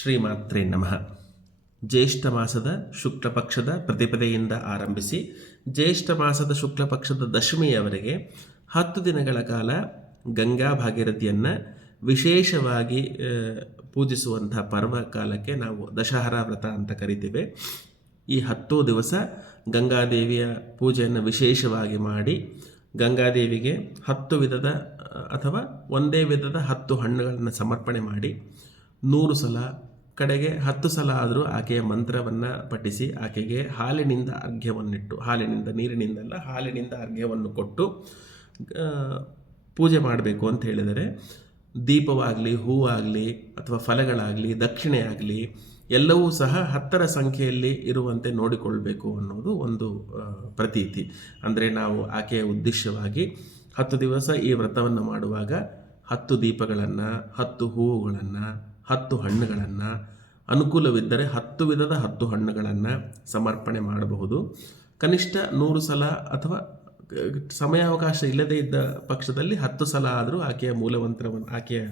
ಶ್ರೀಮಾತ್ರೇ ನಮಃ. ಜ್ಯೇಷ್ಠ ಮಾಸದ ಶುಕ್ಲ ಪಕ್ಷದ ಪ್ರತಿಪದೆಯಿಂದ ಆರಂಭಿಸಿ ಜ್ಯೇಷ್ಠ ಮಾಸದ ಶುಕ್ಲ ಪಕ್ಷದ ದಶಮಿಯವರೆಗೆ 10 ದಿನಗಳ ಕಾಲ ಗಂಗಾ ಭಾಗೀರಥಿಯನ್ನು ವಿಶೇಷವಾಗಿ ಪೂಜಿಸುವಂಥ ಪರ್ವ ಕಾಲಕ್ಕೆ ನಾವು ದಶಹರಾ ವ್ರತ ಅಂತ ಕರಿತೀವಿ. ಈ 10 ದಿವಸ ಗಂಗಾದೇವಿಯ ಪೂಜೆಯನ್ನು ವಿಶೇಷವಾಗಿ ಮಾಡಿ ಗಂಗಾದೇವಿಗೆ 10 ವಿಧದ ಅಥವಾ ಒಂದೇ ವಿಧದ 10 ಹಣ್ಣುಗಳನ್ನು ಸಮರ್ಪಣೆ ಮಾಡಿ 100 ಸಲ ಕಡೆಗೆ 10 ಸಲ ಆದರೂ ಆಕೆಯ ಮಂತ್ರವನ್ನು ಪಠಿಸಿ ಆಕೆಗೆ ಹಾಲಿನಿಂದ ಅರ್ಘ್ಯವನ್ನಿಟ್ಟು, ಹಾಲಿನಿಂದ ನೀರಿನಿಂದಲ್ಲ, ಹಾಲಿನಿಂದ ಅರ್ಘ್ಯವನ್ನು ಕೊಟ್ಟು ಪೂಜೆ ಮಾಡಬೇಕು ಅಂತ ಹೇಳಿದರೆ ದೀಪವಾಗಲಿ, ಹೂವಾಗಲಿ ಅಥವಾ ಫಲಗಳಾಗಲಿ, ದಕ್ಷಿಣೆ ಆಗಲಿ ಎಲ್ಲವೂ ಸಹ 10ರ ಸಂಖ್ಯೆಯಲ್ಲಿ ಇರುವಂತೆ ನೋಡಿಕೊಳ್ಬೇಕು ಅನ್ನೋದು ಒಂದು ಪ್ರತೀತಿ. ಅಂದರೆ ನಾವು ಆಕೆಯ ಉದ್ದೇಶವಾಗಿ 10 ದಿವಸ ಈ ವ್ರತವನ್ನು ಮಾಡುವಾಗ 10 ದೀಪಗಳನ್ನು, 10 ಹೂವುಗಳನ್ನು, 10 ಹಣ್ಣುಗಳನ್ನು, ಅನುಕೂಲವಿದ್ದರೆ 10 ವಿಧದ 10 ಹಣ್ಣುಗಳನ್ನು ಸಮರ್ಪಣೆ ಮಾಡಬಹುದು. ಕನಿಷ್ಠ 100 ಸಲ ಅಥವಾ ಸಮಯಾವಕಾಶ ಇಲ್ಲದೇ ಇದ್ದ ಪಕ್ಷದಲ್ಲಿ 10 ಸಲ ಆದರೂ ಆಕೆಯ ಮೂಲಮಂತ್ರವನ್ನು, ಆಕೆಯ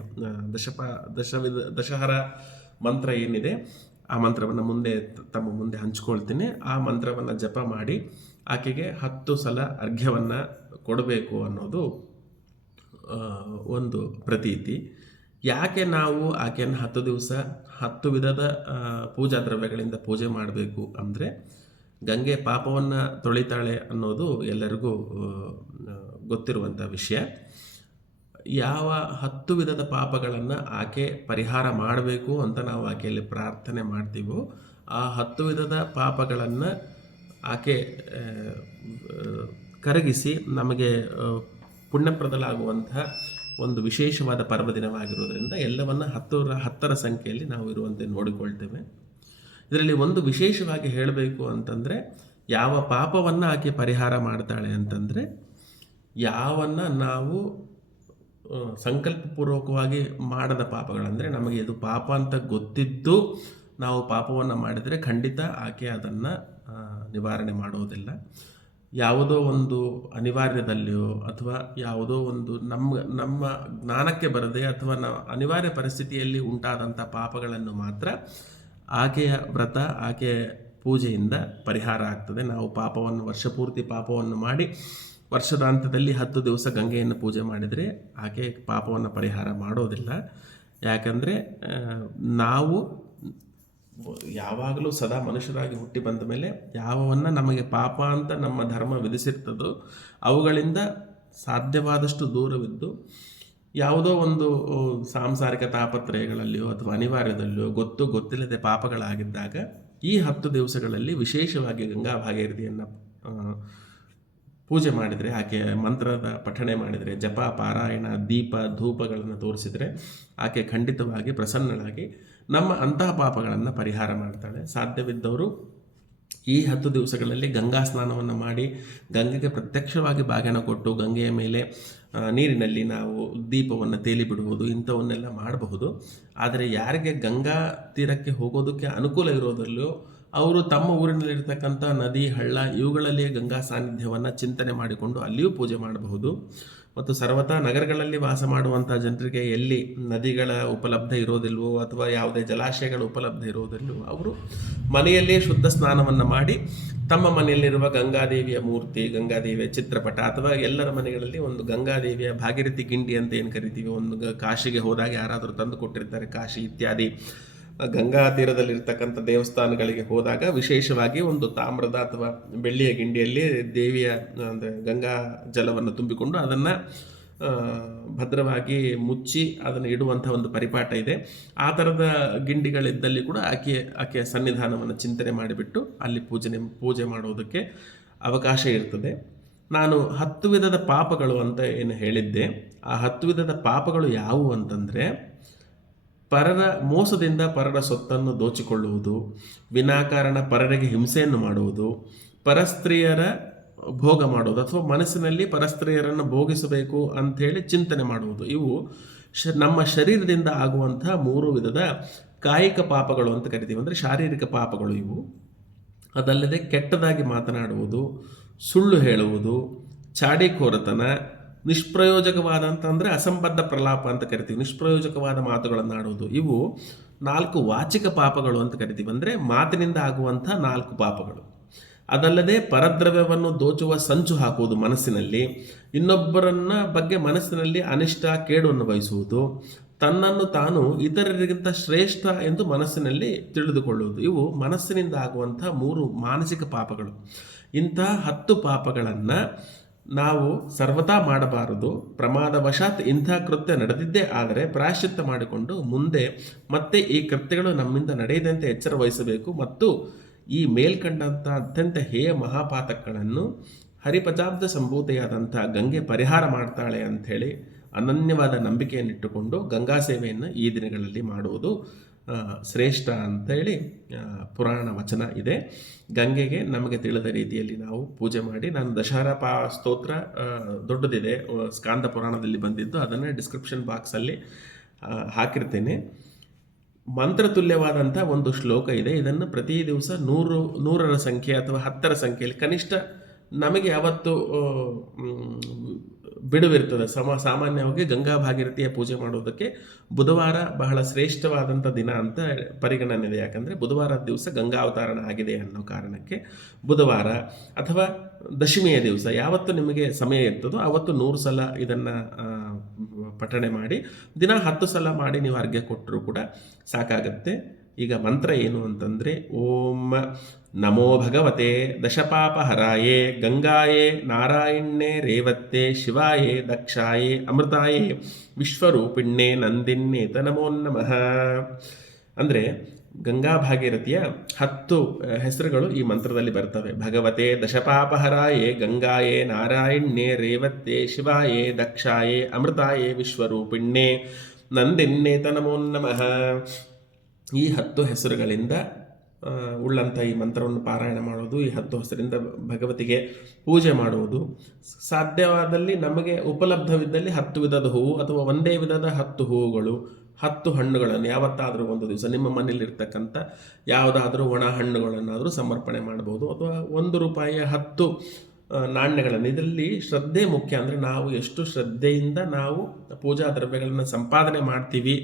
ದಶಹರ ಮಂತ್ರ ಏನಿದೆ ಆ ಮಂತ್ರವನ್ನು ತಮ್ಮ ಮುಂದೆ ಹಂಚ್ಕೊಳ್ತೀನಿ. ಆ ಮಂತ್ರವನ್ನು ಜಪ ಮಾಡಿ ಆಕೆಗೆ 10 ಸಲ ಅರ್ಘ್ಯವನ್ನು ಕೊಡಬೇಕು ಅನ್ನೋದು ಒಂದು ಪ್ರತೀತಿ. ಯಾಕೆ ನಾವು ಆಕೆಯನ್ನು 10 ದಿವಸ 10 ವಿಧದ ಪೂಜಾ ದ್ರವ್ಯಗಳಿಂದ ಪೂಜೆ ಮಾಡಬೇಕು ಅಂದರೆ, ಗಂಗೆ ಪಾಪವನ್ನು ತೊಳಿತಾಳೆ ಅನ್ನೋದು ಎಲ್ಲರಿಗೂ ಗೊತ್ತಿರುವಂಥ ವಿಷಯ. ಯಾವ 10 ವಿಧದ ಪಾಪಗಳನ್ನು ಆಕೆ ಪರಿಹಾರ ಮಾಡಬೇಕು ಅಂತ ನಾವು ಆಕೆಯಲ್ಲಿ ಪ್ರಾರ್ಥನೆ ಮಾಡ್ತೀವೋ ಆ 10 ವಿಧದ ಪಾಪಗಳನ್ನು ಆಕೆ ಕರಗಿಸಿ ನಮಗೆ ಪುಣ್ಯಪ್ರದಲಾಗುವಂತಹ ಒಂದು ವಿಶೇಷವಾದ ಪರ್ವದಿನವಾಗಿರೋದ್ರಿಂದ ಎಲ್ಲವನ್ನು 10ರ ಸಂಖ್ಯೆಯಲ್ಲಿ ನಾವು ಇರುವಂತೆ ನೋಡಿಕೊಳ್ತೇವೆ. ಇದರಲ್ಲಿ ಒಂದು ವಿಶೇಷವಾಗಿ ಹೇಳಬೇಕು ಅಂತಂದರೆ, ಯಾವ ಪಾಪವನ್ನು ಆಕೆ ಪರಿಹಾರ ಮಾಡ್ತಾಳೆ ಅಂತಂದರೆ, ಯಾವನ್ನು ನಾವು ಸಂಕಲ್ಪಪೂರ್ವಕವಾಗಿ ಮಾಡದ ಪಾಪಗಳಂದರೆ, ನಮಗೆ ಇದು ಪಾಪ ಅಂತ ಗೊತ್ತಿದ್ದು ನಾವು ಪಾಪವನ್ನು ಮಾಡಿದರೆ ಖಂಡಿತ ಆಕೆ ಅದನ್ನು ನಿವಾರಣೆ ಮಾಡೋದಿಲ್ಲ. ಯಾವುದೋ ಒಂದು ಅನಿವಾರ್ಯದಲ್ಲಿಯೋ ಅಥವಾ ಯಾವುದೋ ಒಂದು ನಮ್ಮ ಜ್ಞಾನಕ್ಕೆ ಬರದೆ ಅಥವಾ ಅನಿವಾರ್ಯ ಪರಿಸ್ಥಿತಿಯಲ್ಲಿ ಉಂಟಾದಂಥ ಪಾಪಗಳನ್ನು ಮಾತ್ರ ಆಕೆಯ ವ್ರತ, ಆಕೆಯ ಪೂಜೆಯಿಂದ ಪರಿಹಾರ ಆಗ್ತದೆ. ನಾವು ವರ್ಷಪೂರ್ತಿ ಪಾಪವನ್ನು ಮಾಡಿ ವರ್ಷದಾಂತದಲ್ಲಿ 10 ದಿವಸ ಗಂಗೆಯನ್ನು ಪೂಜೆ ಮಾಡಿದರೆ ಆಕೆ ಪಾಪವನ್ನು ಪರಿಹಾರ ಮಾಡೋದಿಲ್ಲ. ಯಾಕಂದರೆ ನಾವು ಯಾವಾಗಲೂ ಸದಾ ಮನುಷ್ಯರಾಗಿ ಹುಟ್ಟಿ ಬಂದ ಮೇಲೆ ಯಾವವನ್ನು ನಮಗೆ ಪಾಪ ಅಂತ ನಮ್ಮ ಧರ್ಮ ವಿಧಿಸಿರ್ತದೋ ಅವುಗಳಿಂದ ಸಾಧ್ಯವಾದಷ್ಟು ದೂರವಿದ್ದು, ಯಾವುದೋ ಒಂದು ಸಾಂಸಾರಿಕ ತಾಪತ್ರಯಗಳಲ್ಲಿಯೋ ಅಥವಾ ಅನಿವಾರ್ಯದಲ್ಲಿಯೋ ಗೊತ್ತಿಲ್ಲದೆ ಪಾಪಗಳಾಗಿದ್ದಾಗ ಈ 10 ದಿವಸಗಳಲ್ಲಿ ವಿಶೇಷವಾಗಿ ಗಂಗಾ ಭಾಗೀರಥಿಯನ್ನು ಪೂಜೆ ಮಾಡಿದರೆ, ಆಕೆಯ ಮಂತ್ರದ ಪಠಣೆ ಮಾಡಿದರೆ, ಜಪ, ಪಾರಾಯಣ, ದೀಪ, ಧೂಪಗಳನ್ನು ತೋರಿಸಿದರೆ ಆಕೆ ಖಂಡಿತವಾಗಿ ಪ್ರಸನ್ನಳಾಗಿ ನಮ್ಮ ಅಂತಹ ಪಾಪಗಳನ್ನು ಪರಿಹಾರ ಮಾಡ್ತಾಳೆ. ಸಾಧ್ಯವಿದ್ದವರು ಈ 10 ದಿವಸಗಳಲ್ಲಿ ಗಂಗಾ ಸ್ನಾನವನ್ನು ಮಾಡಿ ಗಂಗೆಗೆ ಪ್ರತ್ಯಕ್ಷವಾಗಿ ಬಾಗಿನ ಕೊಟ್ಟು ಗಂಗೆಯ ಮೇಲೆ ನೀರಿನಲ್ಲಿ ನಾವು ದೀಪವನ್ನು ತೇಲಿ ಬಿಡುವುದು, ಇಂಥವನ್ನೆಲ್ಲ ಮಾಡಬಹುದು. ಆದರೆ ಯಾರಿಗೆ ಗಂಗಾ ತೀರಕ್ಕೆ ಹೋಗೋದಕ್ಕೆ ಅನುಕೂಲ ಇರೋದಲ್ಲೋ ಅವರು ತಮ್ಮ ಊರಿನಲ್ಲಿರ್ತಕ್ಕಂಥ ನದಿ, ಹಳ್ಳ ಇವುಗಳಲ್ಲಿಯೇ ಗಂಗಾ ಸಾನ್ನಿಧ್ಯವನ್ನು ಚಿಂತನೆ ಮಾಡಿಕೊಂಡು ಅಲ್ಲಿಯೂ ಪೂಜೆ ಮಾಡಬಹುದು. ಮತ್ತು ಸರ್ವತಾ ನಗರಗಳಲ್ಲಿ ವಾಸ ಮಾಡುವಂಥ ಜನರಿಗೆ ಎಲ್ಲಿ ನದಿಗಳ ಉಪಲಬ್ಧ ಇರೋದಿಲ್ವೋ ಅಥವಾ ಯಾವುದೇ ಜಲಾಶಯಗಳ ಉಪಲಬ್ಧ ಇರೋದಿಲ್ವೋ ಅವರು ಮನೆಯಲ್ಲಿಯೇ ಶುದ್ಧ ಸ್ನಾನವನ್ನು ಮಾಡಿ ತಮ್ಮ ಮನೆಯಲ್ಲಿರುವ ಗಂಗಾದೇವಿಯ ಮೂರ್ತಿ, ಗಂಗಾದೇವಿಯ ಚಿತ್ರಪಟ ಅಥವಾ ಎಲ್ಲರ ಮನೆಗಳಲ್ಲಿ ಒಂದು ಗಂಗಾದೇವಿಯ ಭಾಗೀರಥಿ ಗಿಂಡಿ ಅಂತ ಏನು ಕರಿತೀವಿ, ಒಂದು ಕಾಶಿಗೆ ಹೋದಾಗ ಯಾರಾದರೂ ತಂದು ಕೊಟ್ಟಿರ್ತಾರೆ, ಕಾಶಿ ಇತ್ಯಾದಿ ಗಂಗಾ ತೀರದಲ್ಲಿರ್ತಕ್ಕಂಥ ದೇವಸ್ಥಾನಗಳಿಗೆ ಹೋದಾಗ ವಿಶೇಷವಾಗಿ ಒಂದು ತಾಮ್ರದ ಅಥವಾ ಬೆಳ್ಳಿಯ ಗಿಂಡಿಯಲ್ಲಿ ದೇವಿಯ ಅಂದರೆ ಗಂಗಾ ಜಲವನ್ನು ತುಂಬಿಕೊಂಡು ಅದನ್ನು ಭದ್ರವಾಗಿ ಮುಚ್ಚಿ ಅದನ್ನು ಇಡುವಂಥ ಒಂದು ಪರಿಪಾಠ ಇದೆ. ಆ ಥರದ ಗಿಂಡಿಗಳಿದ್ದಲ್ಲಿ ಕೂಡ ಆಕೆಯ ಸನ್ನಿಧಾನವನ್ನು ಚಿಂತನೆ ಮಾಡಿಬಿಟ್ಟು ಅಲ್ಲಿ ಪೂಜೆ ಮಾಡೋದಕ್ಕೆ ಅವಕಾಶ ಇರ್ತದೆ. ನಾನು 10 ವಿಧದ ಪಾಪಗಳು ಅಂತ ಏನು ಹೇಳಿದ್ದೆ, ಆ 10 ವಿಧದ ಪಾಪಗಳು ಯಾವುವು ಅಂತಂದರೆ, ಪರರ ಮೋಸದಿಂದ ಪರರ ಸೊತ್ತನ್ನು ದೋಚಿಕೊಳ್ಳುವುದು, ವಿನಾಕಾರಣ ಪರರಿಗೆ ಹಿಂಸೆಯನ್ನು ಮಾಡುವುದು, ಪರಸ್ತ್ರೀಯರ ಭೋಗ ಮಾಡುವುದು ಅಥವಾ ಮನಸ್ಸಿನಲ್ಲಿ ಪರಸ್ತ್ರೀಯರನ್ನು ಭೋಗಿಸಬೇಕು ಅಂಥೇಳಿ ಚಿಂತನೆ ಮಾಡುವುದು. ಇವು ನಮ್ಮ ಶರೀರದಿಂದ ಆಗುವಂಥ 3 ವಿಧದ ಕಾಯಿಕ ಪಾಪಗಳು ಅಂತ ಕರಿತೀವಿ, ಅಂದರೆ ಶಾರೀರಿಕ ಪಾಪಗಳು ಇವು. ಅದಲ್ಲದೆ ಕೆಟ್ಟದಾಗಿ ಮಾತನಾಡುವುದು, ಸುಳ್ಳು ಹೇಳುವುದು, ಚಾಡಿಕೋರತನ, ನಿಷ್ಪ್ರಯೋಜಕವಾದಂಥ ಅಂದರೆ ಅಸಂಬದ್ಧ ಪ್ರಲಾಪ ಅಂತ ಕರಿತೀವಿ, ನಿಷ್ಪ್ರಯೋಜಕವಾದ ಮಾತುಗಳನ್ನು ಆಡುವುದು. ಇವು 4 ವಾಚಿಕ ಪಾಪಗಳು ಅಂತ ಕರಿತೀವಿ. ಅಂದರೆ ಮಾತಿನಿಂದ ಆಗುವಂಥ 4 ಪಾಪಗಳು. ಅದಲ್ಲದೆ ಪರದ್ರವ್ಯವನ್ನು ದೋಚುವ ಸಂಚು ಹಾಕುವುದು ಮನಸ್ಸಿನಲ್ಲಿ, ಇನ್ನೊಬ್ಬರನ್ನ ಬಗ್ಗೆ ಮನಸ್ಸಿನಲ್ಲಿ ಅನಿಷ್ಟ ಕೇಡನ್ನು ಬಯಸುವುದು, ತನ್ನನ್ನು ತಾನು ಇತರರಿಗಿಂತ ಶ್ರೇಷ್ಠ ಎಂದು ಮನಸ್ಸಿನಲ್ಲಿ ತಿಳಿದುಕೊಳ್ಳುವುದು. ಇವು ಮನಸ್ಸಿನಿಂದ ಆಗುವಂಥ 3 ಮಾನಸಿಕ ಪಾಪಗಳು. ಇಂಥ 10 ಪಾಪಗಳನ್ನು ನಾವು ಸರ್ವತಾ ಮಾಡಬಾರದು. ಪ್ರಮಾದವಶಾತ್ ಇಂಥ ಕೃತ್ಯ ನಡೆದಿದ್ದೇ ಆದರೆ ಪ್ರಾಯಶ್ಚಿತ್ತ ಮಾಡಿಕೊಂಡು ಮುಂದೆ ಮತ್ತೆ ಈ ಕೃತ್ಯಗಳು ನಮ್ಮಿಂದ ನಡೆಯದಂತೆ ಎಚ್ಚರ ವಹಿಸಬೇಕು. ಮತ್ತು ಈ ಮೇಲ್ಕಂಡಂಥ ಅತ್ಯಂತ ಹೇಯ ಮಹಾಪಾತಕಗಳನ್ನು ಹರಿಪಚಾಬ್ದ ಸಂಭೂತೆಯಾದಂಥ ಗಂಗೆ ಪರಿಹಾರ ಮಾಡ್ತಾಳೆ ಅಂಥೇಳಿ ಅನನ್ಯವಾದ ನಂಬಿಕೆಯನ್ನಿಟ್ಟುಕೊಂಡು ಗಂಗಾ ಸೇವೆಯನ್ನು ಈ ದಿನಗಳಲ್ಲಿ ಮಾಡುವುದು ಶ್ರೇಷ್ಠ ಅಂಥೇಳಿ ಪುರಾಣ ವಚನ ಇದೆ. ಗಂಗೆಗೆ ನಮಗೆ ತಿಳಿದ ರೀತಿಯಲ್ಲಿ ನಾವು ಪೂಜೆ ಮಾಡಿ, ನಾನು ದಶಹರಾ ಸ್ತೋತ್ರ ದೊಡ್ಡದಿದೆ, ಸ್ಕಾಂದ ಪುರಾಣದಲ್ಲಿ ಬಂದಿದ್ದು, ಅದನ್ನು ಡಿಸ್ಕ್ರಿಪ್ಷನ್ ಬಾಕ್ಸಲ್ಲಿ ಹಾಕಿರ್ತೇನೆ. ಮಂತ್ರತುಲ್ಯವಾದಂಥ ಒಂದು ಶ್ಲೋಕ ಇದೆ. ಇದನ್ನು ಪ್ರತಿ ದಿವಸ 100ರ ಸಂಖ್ಯೆ ಅಥವಾ 10ರ ಸಂಖ್ಯೆಯಲ್ಲಿ ಕನಿಷ್ಠ ನಮಗೆ ಯಾವತ್ತು ಬಿಡುವಿರ್ತದೆ. ಸಾಮಾನ್ಯವಾಗಿ ಗಂಗಾ ಭಾಗೀರಥಿಯ ಪೂಜೆ ಮಾಡುವುದಕ್ಕೆ ಬುಧವಾರ ಬಹಳ ಶ್ರೇಷ್ಠವಾದಂಥ ದಿನ ಅಂತ ಪರಿಗಣನೆ ಇದೆ. ಯಾಕಂದರೆ ಬುಧವಾರದ ದಿವಸ ಗಂಗಾ ಅವತಾರಣ ಆಗಿದೆ ಅನ್ನೋ ಕಾರಣಕ್ಕೆ ಬುಧವಾರ ಅಥವಾ ದಶಮಿಯ ದಿವಸ ಯಾವತ್ತು ನಿಮಗೆ ಸಮಯ ಇರ್ತದೋ ಆವತ್ತು 100 ಸಲ ಇದನ್ನು ಪಠಣೆ ಮಾಡಿ, ದಿನ 10 ಸಲ ಮಾಡಿ ನೀವು ಅರ್ಘ್ಯ ಕೊಟ್ಟರೂ ಕೂಡ ಸಾಕಾಗತ್ತೆ. ಈಗ ಮಂತ್ರ ಏನು ಅಂತಂದರೆ, ಓಂ ನಮೋ ಭಗವತೆ ದಶಪಾಪಹರಾಯೇ ಗಂಗಾಯೇ ನಾರಾಯಣ್ಯೇ ರೇವತ್ತೆ ಶಿವಾಯೇ ದಕ್ಷಾಯೇ ಅಮೃತಾಯೇ ವಿಶ್ವರೂಪಿಣ್ಯೇ ನಂದಿನ್ಯೇತ ನಮೋ ನಮಃ. ಅಂದರೆ ಗಂಗಾ ಭಾಗೀರಥಿಯ 10 ಹೆಸರುಗಳು ಈ ಮಂತ್ರದಲ್ಲಿ ಬರ್ತವೆ. ಭಗವತೆ ದಶಪಾಪಹರಾಯೇ ಗಂಗಾಯೇ ನಾರಾಯಣ್ಯೇ ರೇವತ್ತೆ ಶಿವಾಯೇ ದಕ್ಷಾಯೇ ಅಮೃತಾಯೇ ವಿಶ್ವರೂಪಿಣ್ಯೇ ನಂದಿನ್ಯೇತ ನಮೋ ನಮಃ. ಈ 10 ಹೆಸರುಗಳಿಂದ ಉಳ್ಳಂಥ ಈ ಮಂತ್ರವನ್ನು ಪಾರಾಯಣ ಮಾಡೋದು, ಈ 10 ಹೆಸರಿಂದ ಭಗವತಿಗೆ ಪೂಜೆ ಮಾಡುವುದು. ಸಾಧ್ಯವಾದಲ್ಲಿ ನಮಗೆ ಉಪಲಬ್ಧವಿದ್ದಲ್ಲಿ 10 ವಿಧದ ಹೂವು ಅಥವಾ ಒಂದೇ ವಿಧದ 10 ಹೂವುಗಳು, 10 ಹಣ್ಣುಗಳನ್ನು ಯಾವತ್ತಾದರೂ ಒಂದು ದಿವಸ ನಿಮ್ಮ ಮನೆಯಲ್ಲಿರ್ತಕ್ಕಂಥ ಯಾವುದಾದ್ರೂ ಒಣ ಹಣ್ಣುಗಳನ್ನಾದರೂ ಸಮರ್ಪಣೆ ಮಾಡ್ಬೋದು. ಅಥವಾ ₹1 10 ನಾಣ್ಯಗಳನ್ನು. ಇದರಲ್ಲಿ ಶ್ರದ್ಧೆ ಮುಖ್ಯ. ಅಂದರೆ ನಾವು ಎಷ್ಟು ಶ್ರದ್ಧೆಯಿಂದ ನಾವು ಪೂಜಾ ದ್ರವ್ಯಗಳನ್ನು ಸಂಪಾದನೆ ಮಾಡ್ತೀವಿ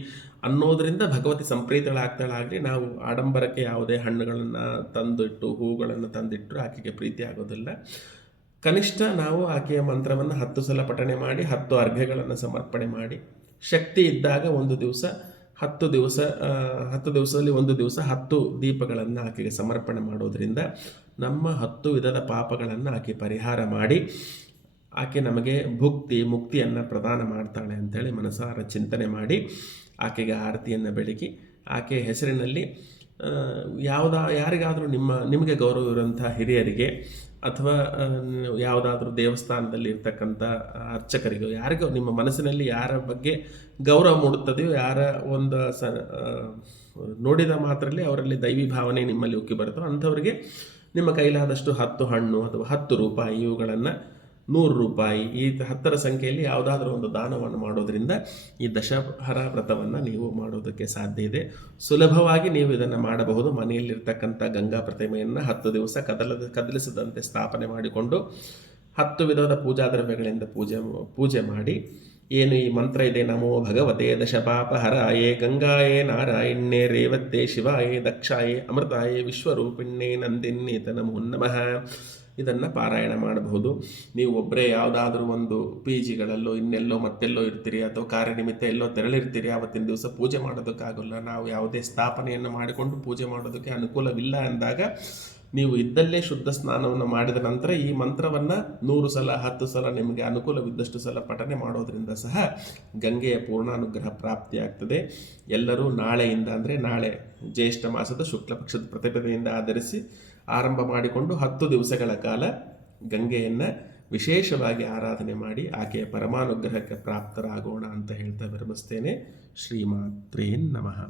ಅನ್ನೋದರಿಂದ ಭಗವತಿ ಸಂಪ್ರೀತಳಾಗ್ತಾಳಾಗಲಿ. ನಾವು ಆಡಂಬರಕ್ಕೆ ಯಾವುದೇ ಹಣ್ಣುಗಳನ್ನು ತಂದಿಟ್ಟು ಹೂಗಳನ್ನು ತಂದಿಟ್ಟರು ಆಕೆಗೆ ಪ್ರೀತಿ ಆಗೋದಿಲ್ಲ. ಕನಿಷ್ಠ ನಾವು ಆಕೆಯ ಮಂತ್ರವನ್ನು 10 ಸಲ ಪಠಣೆ ಮಾಡಿ 10 ಅರ್ಘ್ಯಗಳನ್ನು ಸಮರ್ಪಣೆ ಮಾಡಿ, ಶಕ್ತಿ ಇದ್ದಾಗ 10 ದಿವಸದಲ್ಲಿ 1 ದಿವಸ 10 ದೀಪಗಳನ್ನು ಆಕೆಗೆ ಸಮರ್ಪಣೆ ಮಾಡೋದರಿಂದ ನಮ್ಮ 10 ವಿಧದ ಪಾಪಗಳನ್ನು ಆಕೆ ಪರಿಹಾರ ಮಾಡಿ ಆಕೆ ನಮಗೆ ಮುಕ್ತಿಯನ್ನು ಪ್ರದಾನ ಮಾಡ್ತಾಳೆ ಅಂಥೇಳಿ ಮನಸಾರ ಚಿಂತನೆ ಮಾಡಿ ಆಕೆಗೆ ಆರತಿಯನ್ನು ಬೆಳಗಿ, ಆಕೆ ಹೆಸರಿನಲ್ಲಿ ಯಾರಿಗಾದರೂ ನಿಮಗೆ ಗೌರವ ಇರುವಂಥ ಹಿರಿಯರಿಗೆ ಅಥವಾ ಯಾವುದಾದ್ರೂ ದೇವಸ್ಥಾನದಲ್ಲಿ ಇರ್ತಕ್ಕಂಥ ಅರ್ಚಕರಿಗೋ ಯಾರಿಗೋ ನಿಮ್ಮ ಮನಸ್ಸಿನಲ್ಲಿ ಯಾರ ಬಗ್ಗೆ ಗೌರವ ಮೂಡುತ್ತದೆಯೋ, ಯಾರ ಒಂದು ನೋಡಿದ ಮಾತ್ರದಲ್ಲಿ ಅವರಲ್ಲಿ ದೈವಿ ಭಾವನೆ ನಿಮ್ಮಲ್ಲಿ ಉಕ್ಕಿ ಬರುತ್ತೋ ಅಂಥವರಿಗೆ ನಿಮ್ಮ ಕೈಲಾದಷ್ಟು 10 ಹಣ್ಣು ಅಥವಾ ₹10 ಇವುಗಳನ್ನು ₹100 ಈ 10ರ ಸಂಖ್ಯೆಯಲ್ಲಿ ಯಾವುದಾದ್ರೂ ಒಂದು ದಾನವನ್ನು ಮಾಡೋದರಿಂದ ಈ ದಶಹರಾ ವ್ರತವನ್ನು ನೀವು ಮಾಡೋದಕ್ಕೆ ಸಾಧ್ಯ ಇದೆ. ಸುಲಭವಾಗಿ ನೀವು ಇದನ್ನು ಮಾಡಬಹುದು. ಮನೆಯಲ್ಲಿರ್ತಕ್ಕಂಥ ಗಂಗಾ ಪ್ರತಿಮೆಯನ್ನು 10 ದಿವಸ ಕದಲಿಸದಂತೆ ಸ್ಥಾಪನೆ ಮಾಡಿಕೊಂಡು 10 ವಿಧದ ಪೂಜಾ ದ್ರವ್ಯಗಳಿಂದ ಪೂಜೆ ಮಾಡಿ, ಏನು ಈ ಮಂತ್ರ ಇದೆ, ನಮೋ ಭಗವತೆ ದಶಪಾಪಹರಾಯೇ ಗಂಗಾಯೇ ನಾರಾಯಣ್ಯೇ ರೇವತ್ತೆ ಶಿವಾಯೇ ದಕ್ಷಾಯೇ ಅಮೃತಾಯೇ ವಿಶ್ವರೂಪಿಣ್ಯೇ ನಂದಿನ್ಯೇತ ನಮೋ ನಮಃ, ಇದನ್ನು ಪಾರಾಯಣ ಮಾಡಬಹುದು. ನೀವು ಒಬ್ಬರೇ ಯಾವುದಾದ್ರೂ ಒಂದು PGಗಳಲ್ಲೋ ಇನ್ನೆಲ್ಲೋ ಮತ್ತೆಲ್ಲೋ ಇರ್ತೀರಿ ಅಥವಾ ಕಾರ್ಯನಿಮಿತ್ತ ಎಲ್ಲೋ ತೆರಳಿರ್ತೀರಿ, ಆವತ್ತಿನ ದಿವಸ ಪೂಜೆ ಮಾಡೋದಕ್ಕಾಗಲ್ಲ, ನಾವು ಯಾವುದೇ ಸ್ಥಾಪನೆಯನ್ನು ಮಾಡಿಕೊಂಡು ಪೂಜೆ ಮಾಡೋದಕ್ಕೆ ಅನುಕೂಲವಿಲ್ಲ ಅಂದಾಗ ನೀವು ಇದ್ದಲ್ಲೇ ಶುದ್ಧ ಸ್ನಾನವನ್ನು ಮಾಡಿದ ನಂತರ ಈ ಮಂತ್ರವನ್ನು 100 ಸಲ 10 ಸಲ ನಿಮಗೆ ಅನುಕೂಲವಿದ್ದಷ್ಟು ಸಲ ಪಠನೆ ಮಾಡೋದರಿಂದ ಸಹ ಗಂಗೆಯ ಪೂರ್ಣಾನುಗ್ರಹ ಪ್ರಾಪ್ತಿಯಾಗ್ತದೆ. ಎಲ್ಲರೂ ನಾಳೆಯಿಂದ, ಅಂದರೆ ನಾಳೆ ಜ್ಯೇಷ್ಠ ಮಾಸದ ಶುಕ್ಲ ಪಕ್ಷದ ಪ್ರತಿಪದೆಯಿಂದ ಆರಂಭ ಮಾಡಿಕೊಂಡು 10 ದಿವಸಗಳ ಕಾಲ ಗಂಗೆಯನ್ನು ವಿಶೇಷವಾಗಿ ಆರಾಧನೆ ಮಾಡಿ ಆಕೆಯ ಪರಮಾನುಗ್ರಹಕ್ಕೆ ಪ್ರಾಪ್ತರಾಗೋಣ ಅಂತ ಹೇಳ್ತಾ ವಿರಮಿಸ್ತೇನೆ. ಶ್ರೀಮಾತ್ರೇ ನಮಃ.